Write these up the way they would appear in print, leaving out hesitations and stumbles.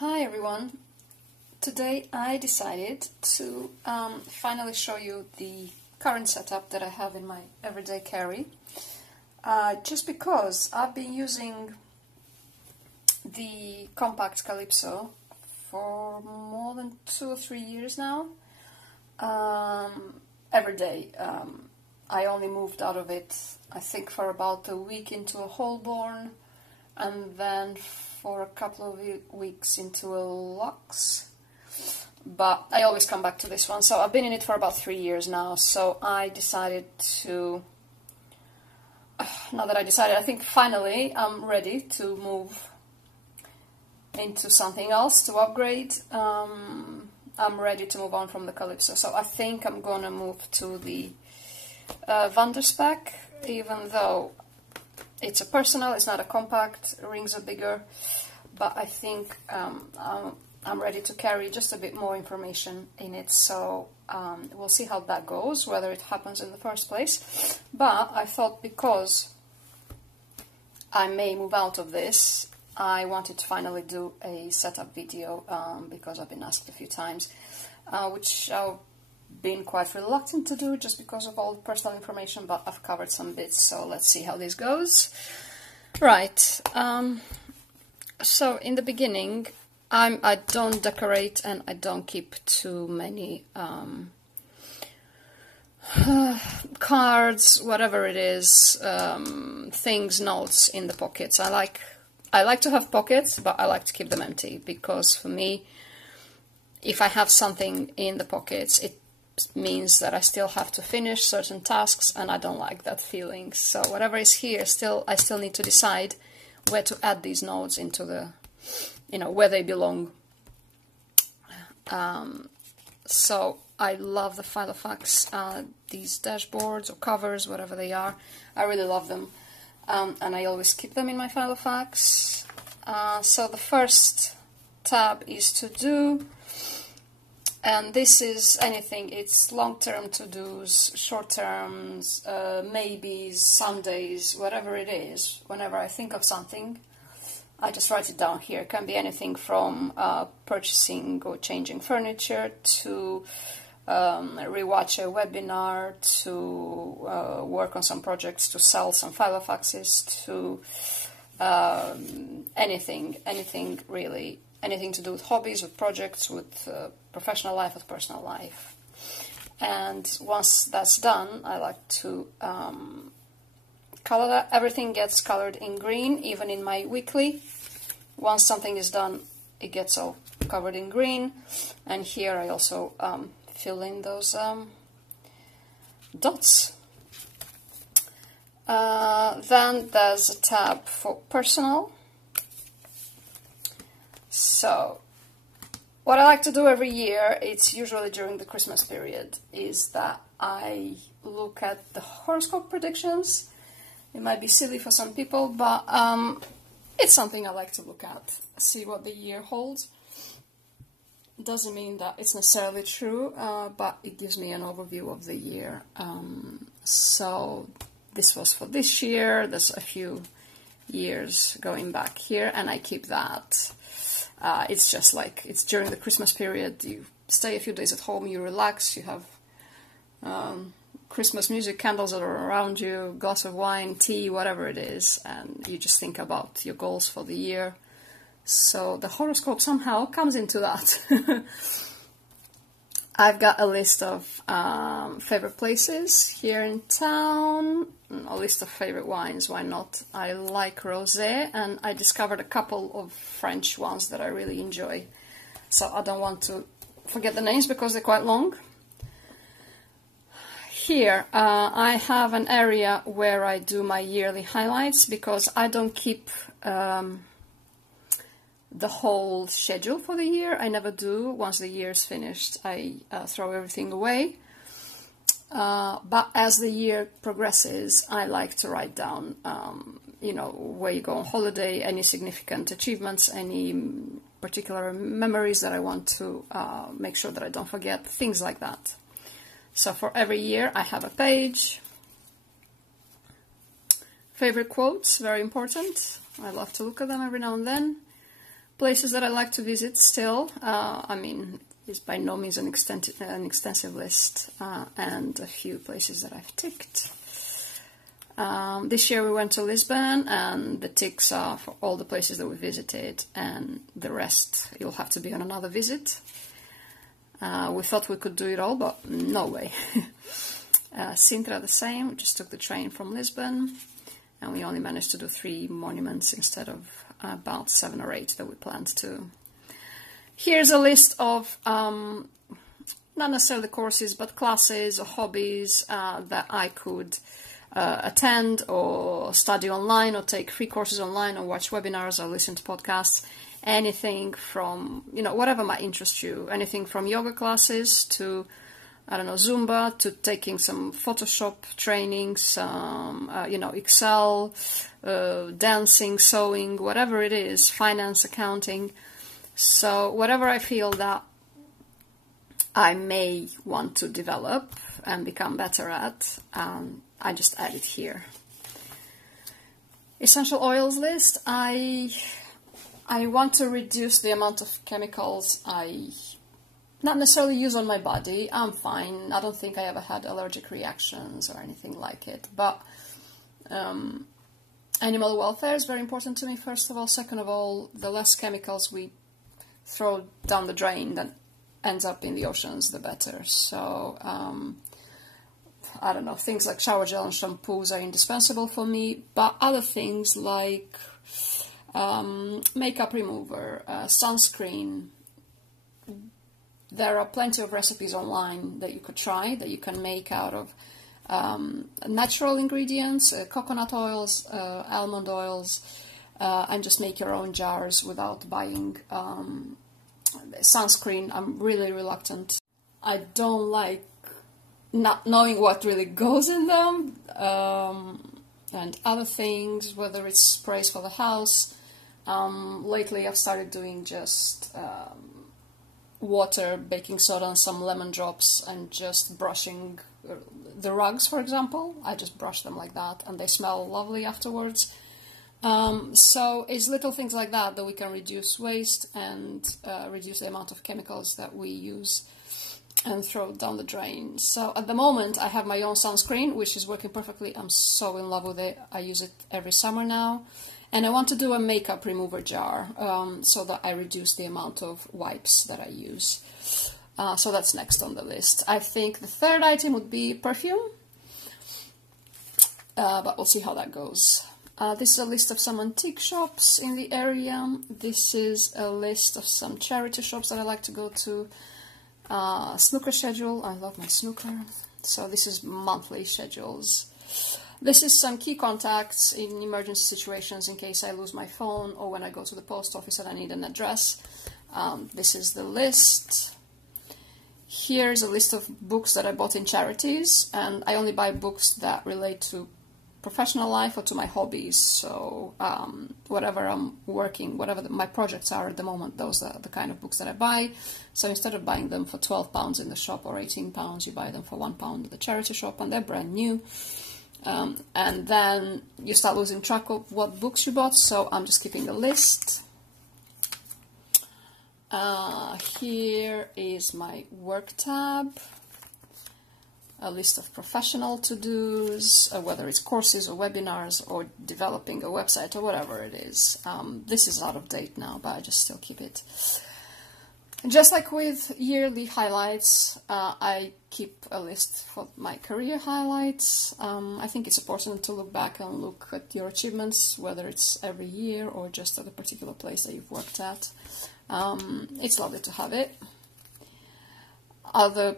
Hi everyone! Today I decided to finally show you the current setup that I have in my everyday carry. Just because I've been using the compact Calipso for more than 2 or 3 years now. Every day. I only moved out of it, I think, for about a week into a Holborn, and then for a couple of weeks into a Lux, but I always come back to this one. So I've been in it for about 3 years now, so I decided to, not that I decided, I think finally I'm ready to move into something else, to upgrade. I'm ready to move on from the Calipso, so I think I'm gonna move to the Vanderspec, even though it's a personal, it's not a compact, rings are bigger, but I think I'm ready to carry just a bit more information in it, so we'll see how that goes, whether it happens in the first place. But I thought, because I may move out of this, I wanted to finally do a setup video, because I've been asked a few times, which I've been quite reluctant to do just because of all the personal information, but I've covered some bits, so let's see how this goes. Right, so in the beginning, I don't decorate and I don't keep too many cards, whatever it is, things, notes in the pockets. I like to have pockets, but I like to keep them empty, because for me, if I have something in the pockets, it means that I still have to finish certain tasks, and I don't like that feeling. So whatever is here, I still need to decide where to add these nodes into the, where they belong. So I love the Filofax, these dashboards or covers, whatever they are. I really love them, and I always keep them in my Filofax. So the first tab is to do. And this is anything, it's long-term to-dos, short-terms, maybes, Sundays, whatever it is. Whenever I think of something, I just write it down here. It can be anything from purchasing or changing furniture, to rewatch a webinar, to work on some projects, to sell some Filofaxes, to anything really. Anything to do with hobbies, with projects, with professional life, with personal life. And once that's done, I like to color that. Everything gets colored in green, even in my weekly. Once something is done, it gets all covered in green. And here I also fill in those dots. Then there's a tab for personal. So, what I like to do every year, it's usually during the Christmas period, is that I look at the horoscope predictions. It might be silly for some people, but it's something I like to look at, see what the year holds. Doesn't mean that it's necessarily true, but it gives me an overview of the year. So, this was for this year. There's a few years going back here, and I keep that. It's just like, it's during the Christmas period, you stay a few days at home, you relax, you have Christmas music, candles that are around you, glass of wine, tea, whatever it is, and you just think about your goals for the year. So the horoscope somehow comes into that. I've got a list of favorite places here in town, a list of favorite wines, why not? I like rosé, and I discovered a couple of French ones that I really enjoy. So I don't want to forget the names because they're quite long. Here I have an area where I do my yearly highlights, because I don't keep the whole schedule for the year. I never do. Once the year is finished, I throw everything away. But as the year progresses, I like to write down, where you go on holiday, any significant achievements, any particular memories that I want to make sure that I don't forget, things like that. So for every year, I have a page. Favorite quotes, very important. I love to look at them every now and then. places that I like to visit still. I mean, it's by no means an extensive list, and a few places that I've ticked. This year we went to Lisbon, and the ticks are for all the places that we visited, and the rest you'll have to be on another visit. We thought we could do it all, but no way. Sintra the same, we just took the train from Lisbon, and we only managed to do 3 monuments instead of about 7 or 8 that we planned to. Here's a list of, not necessarily courses, but classes or hobbies that I could attend or study online, or take free courses online, or watch webinars, or listen to podcasts. Anything from, whatever might interest you. Anything from yoga classes to, I don't know, Zumba, to taking some Photoshop training, some, Excel, dancing, sewing, whatever it is, finance, accounting. So whatever I feel that I may want to develop and become better at, I just add it here. Essential oils list. I want to reduce the amount of chemicals I not necessarily use on my body. I'm fine. I don't think I ever had allergic reactions or anything like it. But animal welfare is very important to me, first of all. Second of all, the less chemicals we throw down the drain that ends up in the oceans, the better. So, I don't know, things like shower gel and shampoos are indispensable for me. But other things like makeup remover, sunscreen. There are plenty of recipes online that you could try, that you can make out of natural ingredients, coconut oils, almond oils, and just make your own jars without buying sunscreen. I'm really reluctant. I don't like not knowing what really goes in them, and other things, whether it's sprays for the house. Lately I've started doing just water, baking soda, and some lemon drops, and just brushing the rugs, for example. I just brush them like that, and they smell lovely afterwards. So it's little things like that that we can reduce waste and reduce the amount of chemicals that we use and throw down the drain. So at the moment I have my own sunscreen, which is working perfectly. I'm so in love with it. I use it every summer now. And I want to do a makeup remover jar, so that I reduce the amount of wipes that I use. So that's next on the list. I think the third item would be perfume, but we'll see how that goes. This is a list of some antique shops in the area. This is a list of some charity shops that I like to go to. Snooker schedule. I love my snooker. So this is monthly schedules. This is some key contacts in emergency situations in case I lose my phone, or when I go to the post office and I need an address. This is the list. Here's a list of books that I bought in charities, and I only buy books that relate to professional life or to my hobbies. So whatever I'm working, whatever my projects are at the moment, those are the kind of books that I buy. So instead of buying them for £12 in the shop or £18, you buy them for £1 at the charity shop, and they're brand new. And then you start losing track of what books you bought, so I'm just keeping a list. Here is my work tab, a list of professional to-dos, whether it's courses or webinars or developing a website or whatever it is. This is out of date now, but I just still keep it. Just like with yearly highlights, I keep a list for my career highlights. I think it's important to look back and look at your achievements, whether it's every year or just at a particular place that you've worked at. It's lovely to have it. Other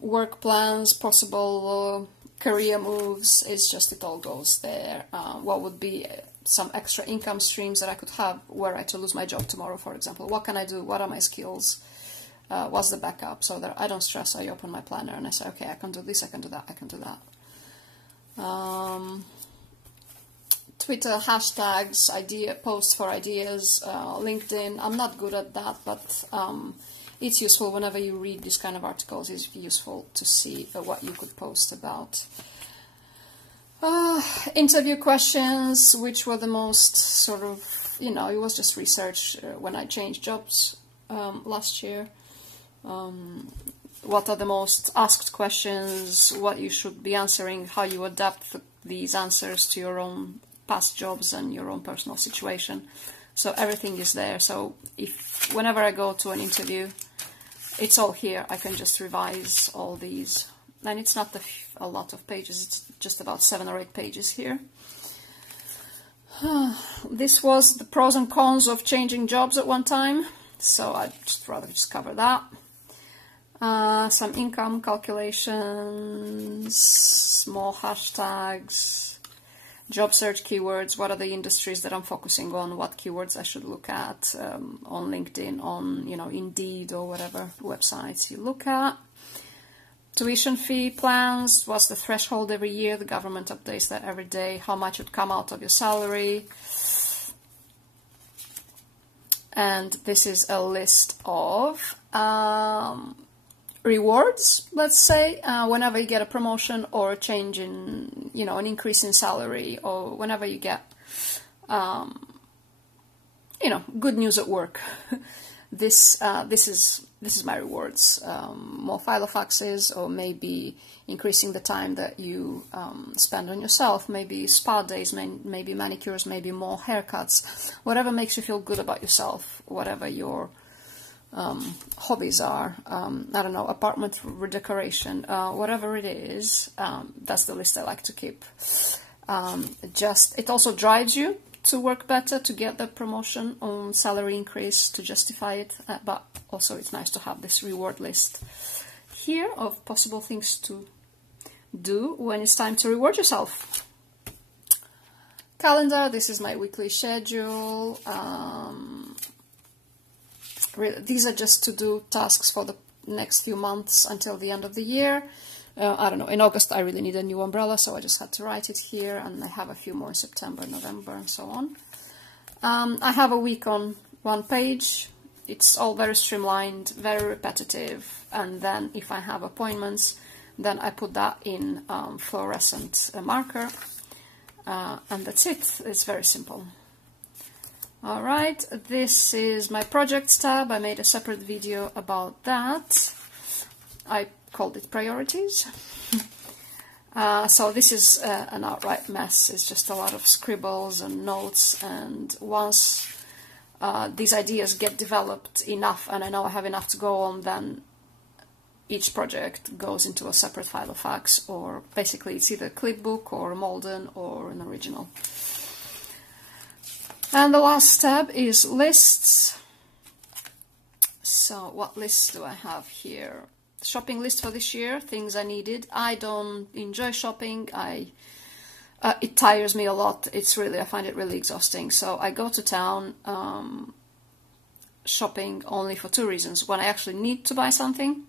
work plans, possible career moves, it's just it all goes there. What would be some extra income streams that I could have were I to lose my job tomorrow, for example. What can I do? What are my skills? What's the backup? So that I don't stress. I open my planner and I say, okay, I can do this, I can do that, I can do that. Twitter hashtags, posts for ideas, LinkedIn. I'm not good at that, but it's useful whenever you read these kind of articles. It's useful to see what you could post about. Interview questions, which were the most sort of you know, it was just research when I changed jobs last year. What are the most asked questions, what you should be answering, how you adapt these answers to your own past jobs and your own personal situation. So everything is there. So if whenever I go to an interview, it's all here. I can just revise all these. And it's not a lot of pages. It's just about 7 or 8 pages here. This was the pros and cons of changing jobs at one time. So I'd rather just cover that. Some income calculations, more hashtags, job search keywords, what are the industries that I'm focusing on, what keywords I should look at on LinkedIn, on, you know, Indeed or whatever websites you look at. Tuition fee plans, what's the threshold every year, the government updates that every day, how much would come out of your salary. And this is a list of rewards, let's say, whenever you get a promotion or a change in, you know, an increase in salary, or whenever you get, you know, good news at work. This is my rewards. More Filofaxes, or maybe increasing the time that you spend on yourself, maybe spa days, maybe manicures, maybe more haircuts, whatever makes you feel good about yourself, whatever your hobbies are, I don't know, apartment redecoration, whatever it is, that's the list I like to keep. It also drives you to work better, to get the promotion on salary increase, to justify it, but also it's nice to have this reward list here of possible things to do when it's time to reward yourself. Calendar, this is my weekly schedule. These are just to-do tasks for the next few months until the end of the year. I don't know, in August I really need a new umbrella, so I just had to write it here, and I have a few more in September, November, and so on. I have a week on one page. It's all very streamlined, very repetitive, and then if I have appointments, then I put that in fluorescent marker, and that's it. It's very simple. Alright, this is my projects tab. I made a separate video about that. I called it priorities. So this is an outright mess. It's just a lot of scribbles and notes, and once these ideas get developed enough and I know I have enough to go on, then each project goes into a separate Filofax, or basically it's either a clipbook or a Molden or an original. And the last tab is lists. So what lists do I have here? Shopping list for this year, things I needed. I don't enjoy shopping. It tires me a lot. I find it really exhausting. So I go to town shopping only for 2 reasons. When I actually need to buy something,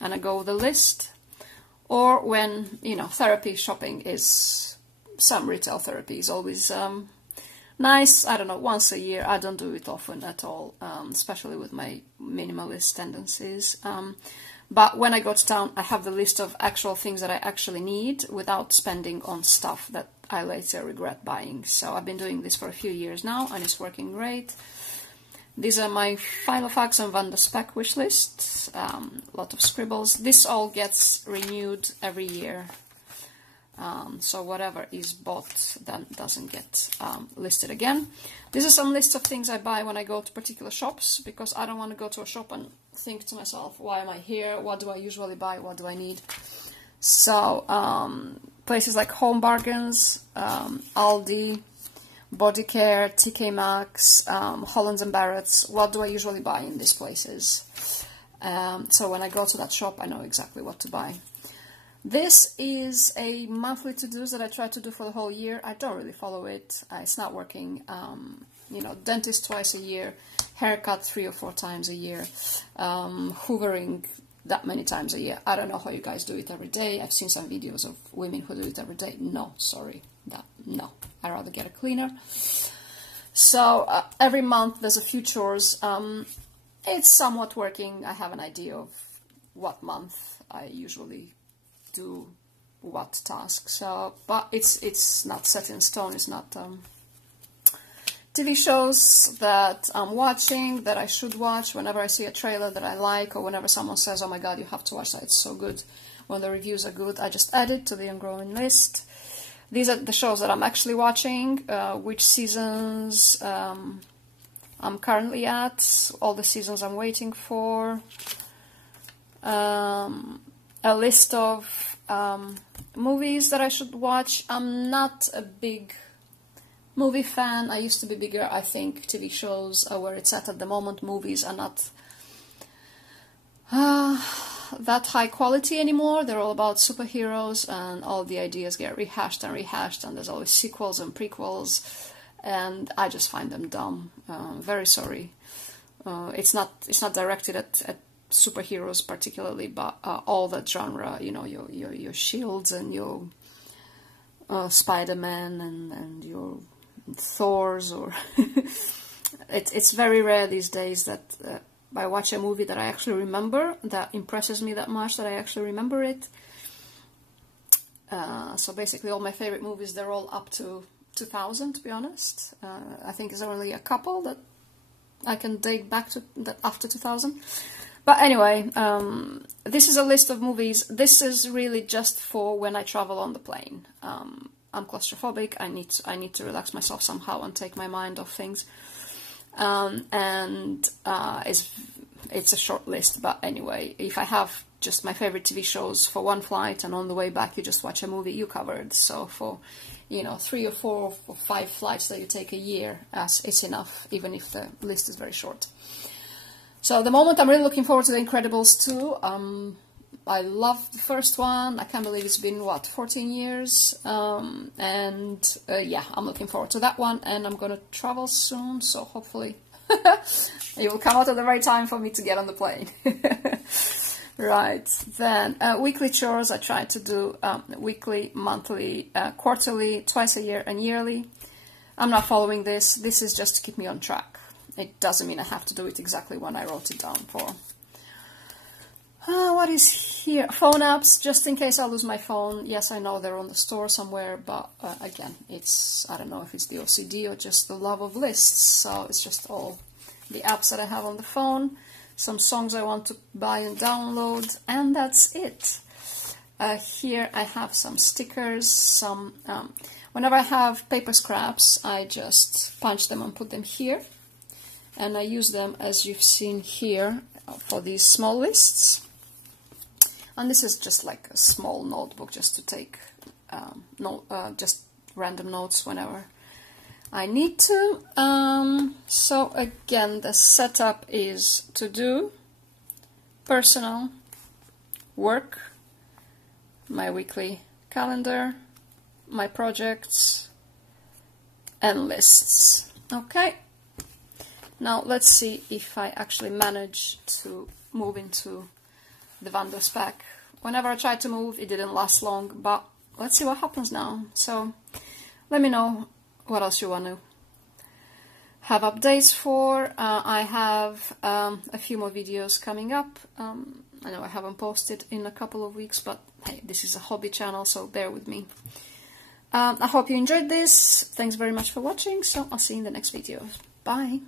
and I go with a list, or when, you know, therapy shopping is, some retail therapy is always nice. I don't know, once a year. I don't do it often at all, especially with my minimalist tendencies. But when I go to town, I have the list of actual things that I actually need without spending on stuff that I later regret buying. So I've been doing this for a few years now, and it's working great. These are my Filofax and Van der Spek wish lists. A lot of scribbles. This all gets renewed every year. So whatever is bought then doesn't get listed again. This is some list of things I buy when I go to particular shops, because I don't want to go to a shop and think to myself, why am I here? What do I usually buy? What do I need? So places like Home Bargains, Aldi, Body Care, TK Maxx, Hollands and Barrett's. What do I usually buy in these places? So when I go to that shop, I know exactly what to buy. This is a monthly to-dos that I try to do for the whole year. I don't really follow it. It's not working. You know, dentist twice a year, haircut 3 or 4 times a year, hoovering that many times a year. I don't know how you guys do it every day. I've seen some videos of women who do it every day. No, sorry. No. I'd rather get a cleaner. So every month there's a few chores. It's somewhat working. I have an idea of what month I usually do what task. So, but it's not set in stone. It's not TV shows that I'm watching, that I should watch, whenever I see a trailer that I like, or whenever someone says, oh my god, you have to watch that, it's so good. When the reviews are good, I just add it to the ongoing list. These are the shows that I'm actually watching, which seasons I'm currently at, all the seasons I'm waiting for, a list of movies that I should watch. I'm not a big movie fan. I used to be bigger. I think TV shows are where it's at the moment. Movies are not that high quality anymore. They're all about superheroes, and all the ideas get rehashed, and there's always sequels and prequels, and I just find them dumb. Very sorry. It's not directed at superheroes particularly, but all that genre. You know, your Shields and your Spider-Man and your Thors, or it's very rare these days that I watch a movie that I actually remember, that impresses me that much, that I actually remember it. So basically all my favorite movies, they're all up to 2000, to be honest. I think there's only a couple that I can date back to that after 2000. But anyway, this is a list of movies. This is really just for when I travel on the plane. I'm claustrophobic. I need to relax myself somehow and take my mind off things. It's a short list, but anyway, if I have just my favorite TV shows for one flight, and on the way back you just watch a movie, you covered. So for 3 or 4 or 5 flights that you take a year, it's enough, even if the list is very short. So at the moment I'm really looking forward to The Incredibles 2. I love the first one. I can't believe it's been, what, 14 years? Yeah, I'm looking forward to that one, and I'm going to travel soon, so hopefully it will come out at the right time for me to get on the plane. Right, then weekly chores. I try to do weekly, monthly, quarterly, twice a year, and yearly. I'm not following this. This is just to keep me on track. It doesn't mean I have to do it exactly when I wrote it down for. What is here? Phone apps, just in case I lose my phone. Yes, I know they're on the store somewhere, but again, I don't know if it's the OCD or just the love of lists, so it's just all the apps that I have on the phone, some songs I want to buy and download, and that's it. Here I have some stickers, whenever I have paper scraps, I just punch them and put them here, and I use them, as you've seen here, for these small lists. And this is just like a small notebook, just to take just random notes whenever I need to. So again, the setup is to do, personal, work, my weekly calendar, my projects, and lists. Okay. Now let's see if I actually manage to move into the Wanderspack. Whenever I tried to move, it didn't last long, but let's see what happens now. So let me know what else you want to have updates for. I have a few more videos coming up. I know I haven't posted in a couple of weeks, but hey, this is a hobby channel, so bear with me. I hope you enjoyed this. Thanks very much for watching, so I'll see you in the next video. Bye!